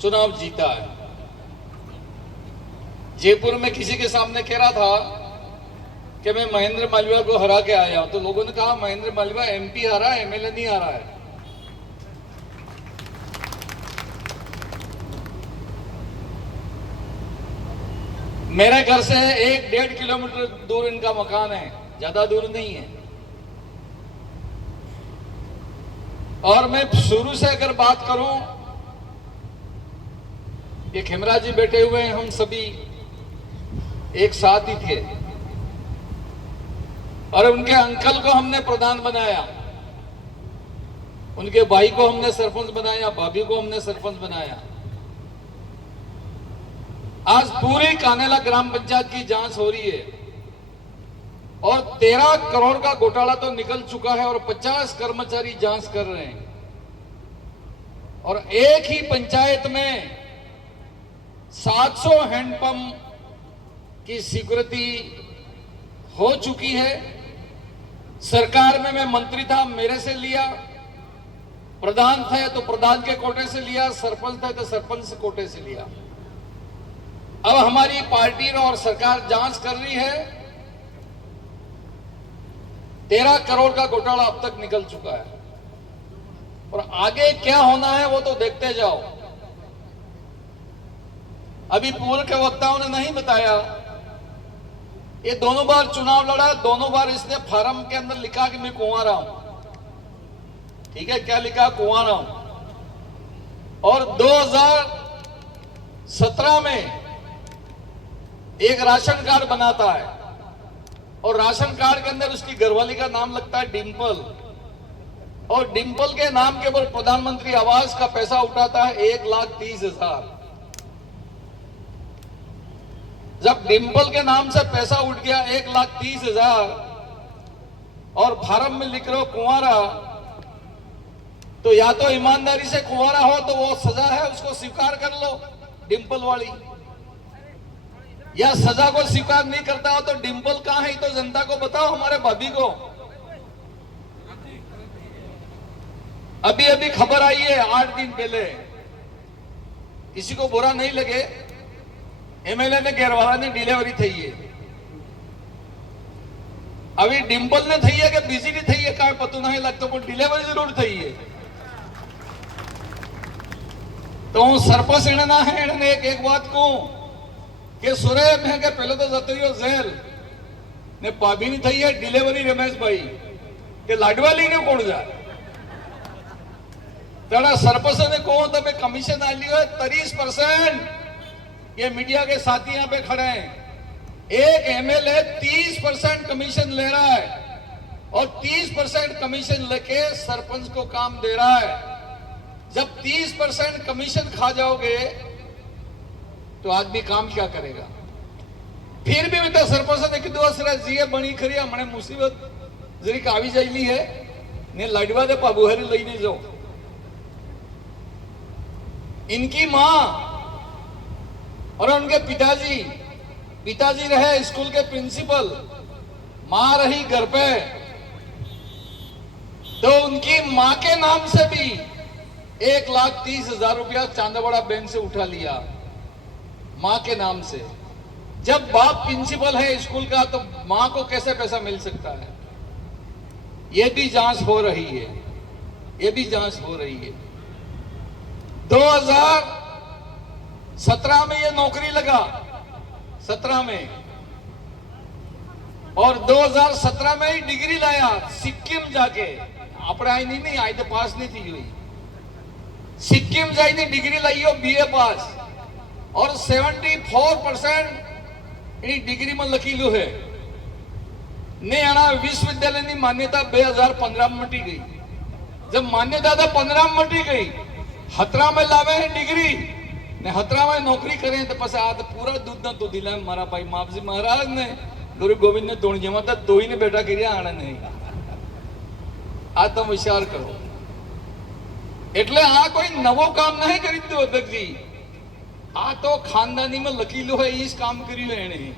चुनाव जीता है। जयपुर में किसी के सामने कह रहा था कि मैं महेंद्र मालवीय को हरा के आया हूं, तो लोगों ने कहा महेंद्र मालवीय एमपी हारा, एमएलए नहीं हारा है। मेरे घर से 1-1.5 किलोमीटर दूर इनका मकान है, ज्यादा दूर नहीं है। और मैं शुरू से अगर बात करूं, ये खेमरा जी बैठे हुए हैं, हम सभी एक साथ ही थे और उनके अंकल को हमने प्रधान बनाया, उनके भाई को हमने सरपंच बनाया, भाभी को हमने सरपंच बनाया। आज पूरी कानेला ग्राम पंचायत की जांच हो रही है और 13 करोड़ का घोटाला तो निकल चुका है और 50 कर्मचारी जांच कर रहे हैं। और एक ही पंचायत में 700 हैंडपंप की स्वीकृति हो चुकी है। सरकार में मैं मंत्री था, मेरे से लिया, प्रधान थे तो प्रधान के कोटे से लिया, सरपंच थे तो सरपंच कोटे से लिया। अब हमारी पार्टी और सरकार जांच कर रही है। 13 करोड़ का घोटाला अब तक निकल चुका है और आगे क्या होना है वो तो देखते जाओ। अभी पूर्व के वक्ताओं ने नहीं बताया, ये दोनों बार चुनाव लड़ा, दोनों बार इसने फार्म के अंदर लिखा कि मैं कुंवारा हूं। ठीक है, क्या लिखा? कुंवारा हूं। और 2017 में एक राशन कार्ड बनाता है और राशन कार्ड के अंदर उसकी घरवाली का नाम लगता है डिंपल, और डिंपल के नाम के ऊपर प्रधानमंत्री आवास का पैसा उठाता है 1,30,000। जब डिंपल के नाम से पैसा उठ गया 1,30,000 और फार्म में लिख रहे हो कुंवारा, तो या तो ईमानदारी से कुंवारा हो तो वो सजा है, उसको स्वीकार कर लो डिंपल वाली, या सजा को स्वीकार नहीं करता हो तो डिंपल कहां है तो जनता को बताओ, हमारे भाभी को। अभी अभी खबर आई है 8 दिन पहले, किसी को बुरा नहीं लगे, एमएलए ने घेरवाला ने डिलीवरी थी है। अभी डिंपल ने थी है कि बीजी नहीं थी है, क्या पता नहीं लगता, पर डिलीवरी जरूर थी है। तो हूँ सरपंच ना है एक बात को कि सुरे में के पहले तो जतो ही जेल ने पाभी नहीं थी है डिलीवरी रमेश भाई के लाडवाली ने कोण जाए तेरा सरपंच ने कहो तो कमीशन आ लियो है 30%। ये मीडिया के साथी यहां पे खड़े हैं, एक एमएलए 30% कमीशन ले रहा है और 30% कमीशन लेके सरपंच को काम दे रहा है। जब 30% कमीशन खा जाओगे तो आदमी काम क्या करेगा? फिर भी मैं सरपंच ने कीधु असरा जीए बनी खरी हमने मुसीबत जरीक आवी जाएली है ने लाडवा दे पाबुहरी लईने जाओ। इनकी मां और उनके पिताजी रहे स्कूल के प्रिंसिपल, मां रही घर पे, तो उनकी मां के नाम से भी 1,30,000 रुपया चांदावाड़ा बैंक से उठा लिया, मां के नाम से। जब बाप प्रिंसिपल है स्कूल का तो मां को कैसे पैसा मिल सकता है? यह भी जांच हो रही है, यह भी जांच हो रही है। 2017 में ये नौकरी लगा, 17 में, और 2017 में ही डिग्री लाया सिक्किम जाके। अपने आई नहीं आई तो पास नहीं थी हुई, सिक्किम जाई डिग्री लाई हो बीए पास, और 74% डिग्री में लखीलू है ने आना विश्वविद्यालय की मान्यता 2015 में मटी गई। जब मान्यता था 15 में मटी गई, 17 में लावे है डिग्री ने 17 में नौकरी करें तो पस आ पूरा दूध ना दूधी लाए मारा भाई मापजी महाराज ने गुरु गोविंद ने धोनी जमा था दो ही ने बेटा करिया आना नहीं। आ तो विचार करो, એટલે આ કોઈ નવો કામ નહીં કરી દીધું અધ્યક્ષજી, आ तो खानदानी में लकीलो है, इस काम करियो है नहीं।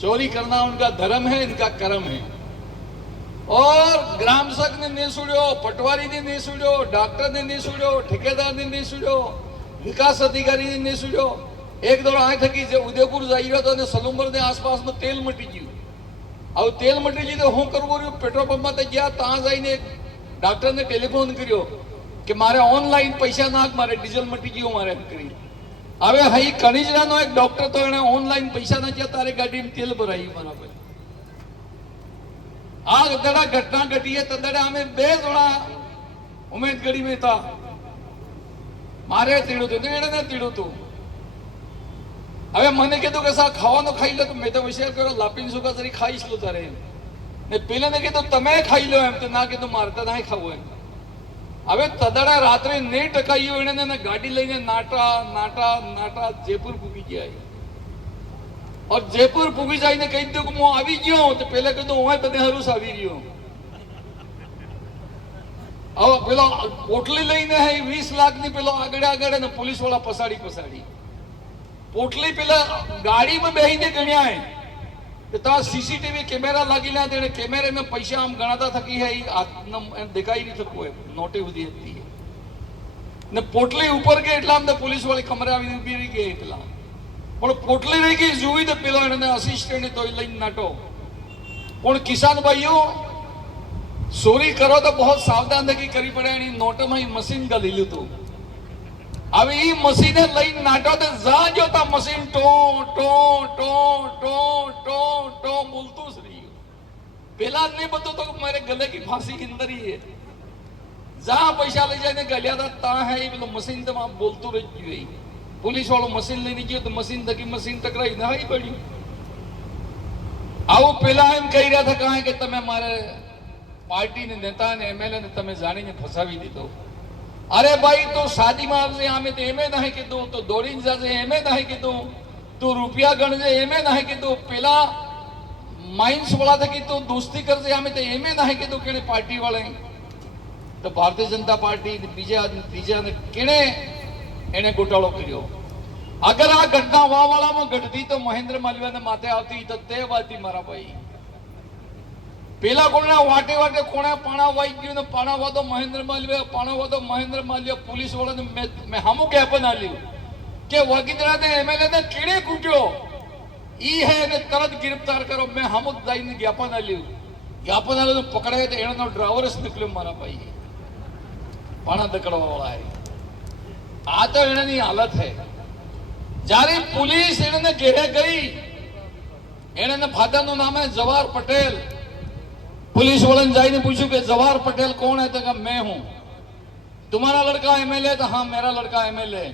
चोरी करना उनका धर्म है, इनका कर्म है। और ग्राम सेवक ने नहीं सुड़ो, पटवारी ने नहीं सुड़ो, डॉक्टर ने नहीं सुड़ो, ठेकेदार ने नहीं सुड़ो, વિકાસ અધિકારી ને સુજો એક દોડ આ થકી જે ઉદયપુર જઈ રહ્યો હતો અને સલુંબર ને આસપાસમાં તેલ મટી ગયું. હવે તેલ મટી ગયું તો શું કરવું રહ્યું? પેટ્રોલ પંપમાં તો ગયા, ત્યાં જઈને ડાક્ટરને ટેલિફોન કર્યો કે મારે ઓનલાઈન પૈસા નાખ, મારે ડીઝલ મટી ગયું મારે એમ કરી. હવે હઈ કણિજરાનો એક ડોક્ટર તો એને ઓનલાઈન પૈસા નાખ્યા, તારે ગાડીમાં તેલ ભરાયું બરાબર. આ દડા ઘટના ઘટી તો દડા અમે બે જણા ઉમેદગઢી માં હતા. મારે તીડું હતું ને એને તીડું હતું. હવે મને કીધું કે સા ખાવાનું ખાઈ લો, તો મેં તો વિચાર કર્યો લાપીને સુકા તરી ખાઈશ લો તારે ને. પેલાને કીધું તમે ખાઈ લો એમ, તો ના કીધું મારે તો ના ખાવું એમ. હવે તદડા રાત્રે નહીં ટકાયું એને ગાડી લઈને નાટા નાટા નાટા જયપુર પૂગી ગયા. और जयपुर पूगी जाइने कही दो कि હું આવી ગયો, તો પેલા કીધું હું તને હરુસ આવી રહ્યો. હવે પેલો પોટલી લઈને 20 લાખની પેલો આગળ આગળ ને પોલીસ વાળા પસાડી પોટલી પેલા ગાડીમાં બેહીને ગણ્યા કે તો સીસીટીવી કેમેરા લાગેલા, તેને કેમેરામાં પૈસા આમ ગણાતા થકી હે દેખાઈ નહીં થતું હોય, નોટે ઉધી હતી ને પોટલી ઉપર ગઈ એટલે આમ પોલીસ વાળી ખમરે આવી ઉભી રહી ગઈ. પેલા પણ પોટલી રહી ગઈ જોઈ તો પેલો એને અસિસ્ટન્ટ તો લઈને નાટો. પણ કિસાન ભાઈઓ ચોરી કરો તો બહુ સાવધાની કરવી પડે. એની નોટમાં મશીન ગયેલું હતું. હવે એ મશીને લઈને નાટો તો જા જોતા મશીન ટો ટો ટો ટો ટો ટો બોલતું જ રહ્યું. પેલા નહીં બધું તો મારે ગલે કી ફાંસી કિંદરી હે. જા પૈસા લઈ જાય ને ગલ્યા હતા તા હે પેલું મશીન તો બોલતું રહી ગયું. પોલીસ વાળો મશીન લઈને ગયો તો મશીન થકી મશીન ટકરાઈ નાહી પડ્યું. આવું પેલા એમ કહી રહ્યા હતા કે તમે મારે પાર્ટીને નેતા ને એમએલએ ને તમે જાણીને ફસાવી દીધો. અરે ભાઈ તો શાદીમાં આવશે આમે તો એમે નહીં કીધું, તો દોડીને જશે એમે નહીં કીધું, તું રૂપિયા ગણજે એમે નહીં કીધું, પેલા માઇન્સ વાળા થકી તું દોસ્તી કરજે આમે તો એમે નહીં કીધું. કેને પાર્ટી વાળા તો ભારતીય જનતા પાર્ટી બીજા ને કેને એને ગોટાળો કર્યો. અગર આ ઘટના વાવાળામાં ઘટતી તો મહેન્દ્ર માલવીયાને માથે આવતી તો તે વાતી મારા ભાઈ. પેલા કોના વાટે વાટે કોણા પાણા વાઈ ગયું ને પાણા વાદો મહેન્દ્ર માલવીયા પોલીસ વાળાને મેં હામું જ્ઞાપન આલ્યું કે વગીદરાને એમએલએ ને કેડે કૂટ્યો ઈ હે એને તરત ગિરફતાર કરો. મેં હામું જઈને જ્ઞાપન આલ્યું પકડાય તો એનો ડ્રાઈવર જ નીકળ્યો મારા ભાઈ. પાણા દકડવા વાળા આ તો એની હાલત હે. જ્યારે પોલીસ એને ઘેરે ગઈ, એને ફાધરનું નામ હે જવાહર પટેલ. पुलिस वाले जाइने पूछू कि जवाहर पटेल कौन है? तो कहा मैं हूं. तुम्हारा लड़का एमएलए? तो हाँ मेरा लड़का एमएलए.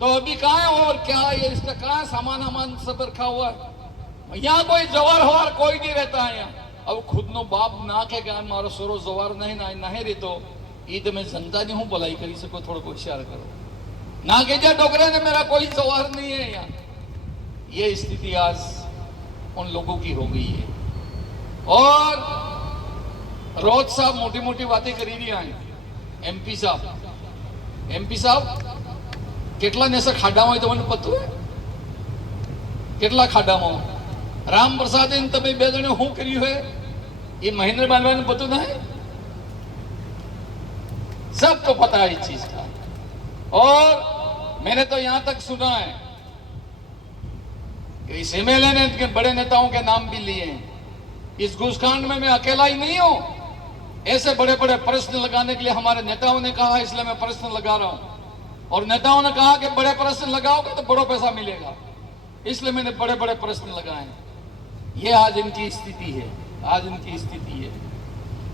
तो अभी कहाँ है और क्या है इसका, कहाँ सामान वामान सब रखा हुआ है? यहाँ कोई जवाहर हवार कोई नहीं रहता है यहाँ. अब खुद नो बाप ना के मारो सोरो जवाहर नहीं ना नहीं रहतो ये तो मैं जनता नहीं हूँ भलाई करी सको. थोड़ा होशियार करो ना के जा डोकरे ने मेरा कोई जवाहर नहीं है यहाँ. ये स्थिति आज उन लोगों की हो गई है. और रोज साहब मोटी मोटी बातें करी रही हैं. एमपी साहब કેટલા ને ખાડામાં હોય તો મને પતું હે કેટલા ખાડામાં રામ प्रसाद તમે બે જણે શું કર્યું है ये महेंद्र मालवीया ने पता नहीं. सबको पता है इस चीज का. और मैंने तो यहां तक सुना है कि इस एमएलए ने के बड़े नेताओं के नाम भी लिए हैं. इस घूसकांड में मैं अकेला ही नहीं हूं. ऐसे बड़े बड़े प्रश्न लगाने के लिए हमारे नेताओं ने कहा, इसलिए मैं प्रश्न लगा रहा हूं. और नेताओं ने कहा कि बड़े प्रश्न लगाओगे तो बड़ा पैसा मिलेगा, इसलिए मैंने बड़े बड़े प्रश्न लगाए. ये आज इनकी स्थिति है.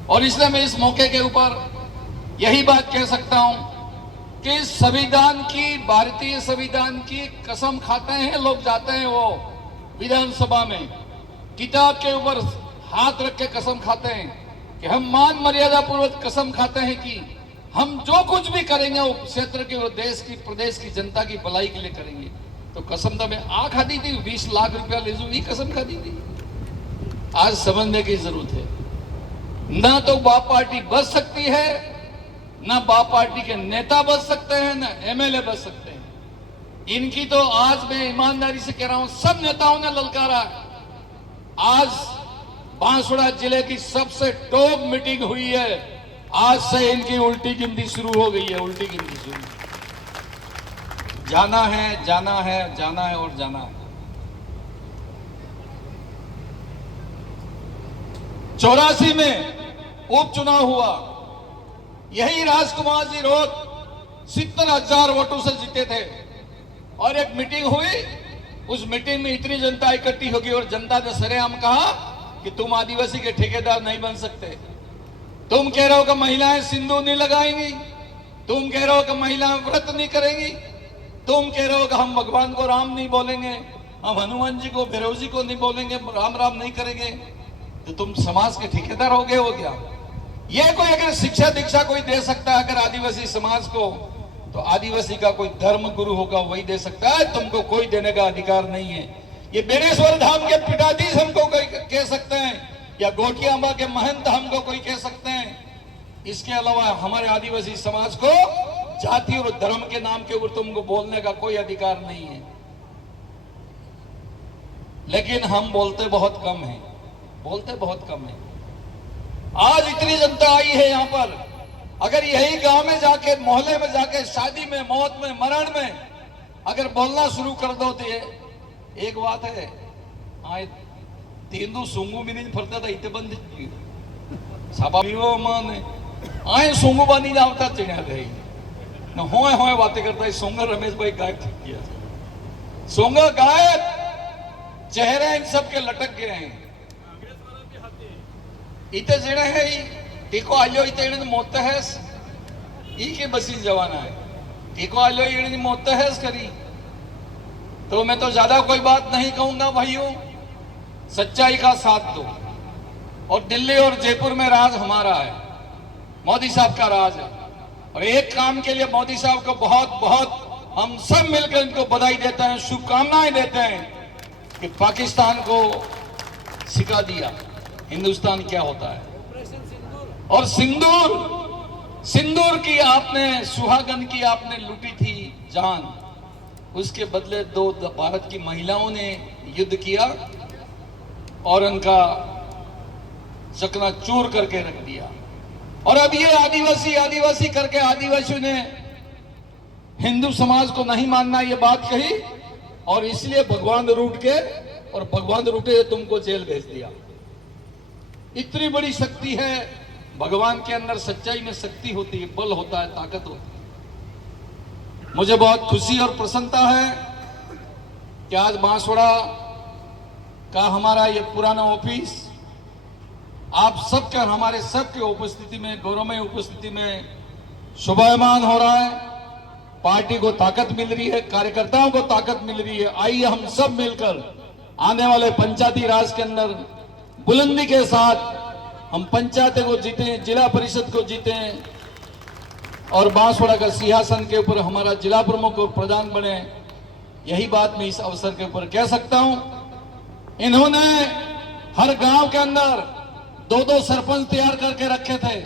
और इसलिए मैं इस मौके के ऊपर यही बात कह सकता हूं कि संविधान की, भारतीय संविधान की कसम खाते हैं लोग, जाते हैं वो विधानसभा में किताब के ऊपर हाथ रख के कसम खाते हैं कि हम मान मर्यादा पूर्वक कसम खाते हैं कि हम जो कुछ भी करेंगे वो क्षेत्र के, वो देश की, प्रदेश की जनता की भलाई के लिए करेंगे. तो कसम तो मैं आ खाती थी 20 लाख रुपया ले जू, ये कसम खाती थी. आज समझने की जरूरत है. ना तो बाप पार्टी बच सकती है, ना बाप पार्टी के नेता बच सकते हैं, ना एमएलए बच सकते हैं. इनकी तो आज मैं ईमानदारी से कह रहा हूं सब नेताओं ने ललकारा. आज बांसवाड़ा जिले की सबसे टॉप मीटिंग हुई है. आज से इनकी उल्टी गिनती शुरू हो गई है. जाना है, जाना है, जाना है और जाना है। 84 में उपचुनाव हुआ, यही राजकुमार जी रोड 70,000 वोटों से जीते थे और एक मीटिंग हुई। उस मीटिंग में इतनी जनता इकट्ठी होगी और जनता ने सरेआम कहा कि तुम आदिवासी के ठेकेदार नहीं बन सकते। तुम कह रहे हो कि महिलाएं सिंदूर नहीं लगाएंगी, तुम कह रहे हो कि महिलाएं व्रत नहीं करेंगी, तुम कह रहे हो कि हम भगवान को राम नहीं बोलेंगे, हम हनुमान जी को भैरव जी को नहीं बोलेंगे, राम राम नहीं करेंगे, तो तुम समाज के ठेकेदार हो गए हो क्या? ये कोई अगर शिक्षा दीक्षा कोई दे सकता है अगर आदिवासी समाज को, तो आदिवासी का कोई धर्म गुरु होगा वही दे सकता है, तुमको कोई देने का अधिकार नहीं है। ये बेरेश्वर धाम के पीठाधीश हमको कोई कह सकते हैं या गोटियाम्बा के महंत हमको कोई कह सकते हैं। इसके अलावा हमारे आदिवासी समाज को जाति और धर्म के नाम के ऊपर तुमको बोलने का कोई अधिकार नहीं है। लेकिन हम बोलते बहुत कम है, बोलते बहुत कम है। आज इतनी जनता आई है यहाँ पर, अगर यही गांव में जाके, मोहल्ले में जाके, शादी में, मौत में, मरण में अगर बोलना शुरू कर दो तो एक बात है, आए तेंदू सोंगू भी नहीं फरता था इतने बंद मन आए सोंगू बानी आवता चिड़िया गई न होए होए बातें करता है। सोंगा रमेश भाई गायब ठीक किया, सोंगा गायब, चेहरे इन सब के लटक गए हैं। इतने जेड़े है टीको आलो इतने मोत है के बसी जवाना है, टीको आलो इतने मोत है करी। तो मैं तो ज्यादा कोई बात नहीं कहूंगा भाइयों, सच्चाई का साथ दो। और दिल्ली और जयपुर में राज हमारा है, मोदी साहब का राज है। और एक काम के लिए मोदी साहब को बहुत बहुत हम सब मिलकर इनको बधाई देते हैं, शुभकामनाएं देते हैं कि पाकिस्तान को सिखा दिया हिंदुस्तान क्या होता है। और सिंदूर की आपने, सुहागन की आपने लूटी थी जान, उसके बदले दो भारत की महिलाओं ने युद्ध किया और उनका चकनाचूर करके रख दिया। और अब ये आदिवासी करके आदिवासियों ने हिंदू समाज को नहीं मानना ये बात कही और इसलिए भगवान रूठ के, और भगवान रूठे तुमको जेल भेज दिया। इतनी बड़ी शक्ति है भगवान के अंदर, सच्चाई में शक्ति होती है, बल होता है, ताकत होती है। मुझे बहुत खुशी और प्रसन्नता है कि आज बांसवाड़ा का हमारा ये पुराना ऑफिस आप सबके, हमारे सबके उपस्थिति में, गौरवमय उपस्थिति में शोभायमान हो रहा है। पार्टी को ताकत मिल रही है, कार्यकर्ताओं को ताकत मिल रही है। आइए हम सब मिलकर आने वाले पंचायती राज के अंदर बुलंदी के साथ हम पंचायतें को जीते, जिला परिषद को जीते और बांसवाड़ा का सिंहासन के ऊपर हमारा जिला प्रमुख और प्रधान बने। यही बात मैं इस अवसर के ऊपर कह सकता हूं। इन्होंने हर गांव के अंदर 2-2 सरपंच तैयार करके रखे थे,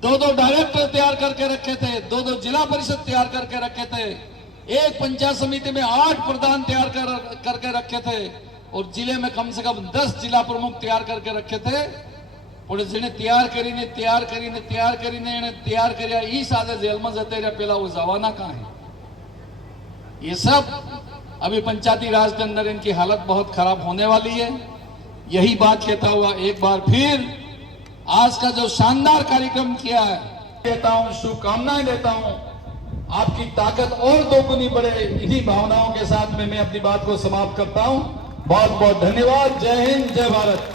2-2 डायरेक्टर तैयार करके रखे थे, 2-2 जिला परिषद तैयार करके रखे थे, एक पंचायत समिति में 8 प्रधान तैयार करके रखे थे और जिले में कम से कम 10 जिला प्रमुख तैयार करके रखे थे। और जिन्हें तैयार करीने तैयार કર્યા ઈ સાથે જેલમાં જતે રહ્યા, પેલા वो जवाना कहाँ है? ये सब अभी पंचायती राज के अंदर इनकी हालत बहुत खराब होने वाली है। यही बात कहता हुआ एक बार फिर आज का जो शानदार कार्यक्रम किया है देता हूं, शुभकामनाएं देता हूं, आपकी ताकत और दोगुनी बढ़े। इन्हीं भावनाओं के साथ में मैं अपनी बात को समाप्त करता हूं। बहुत बहुत धन्यवाद। जय हिंद, जय भारत।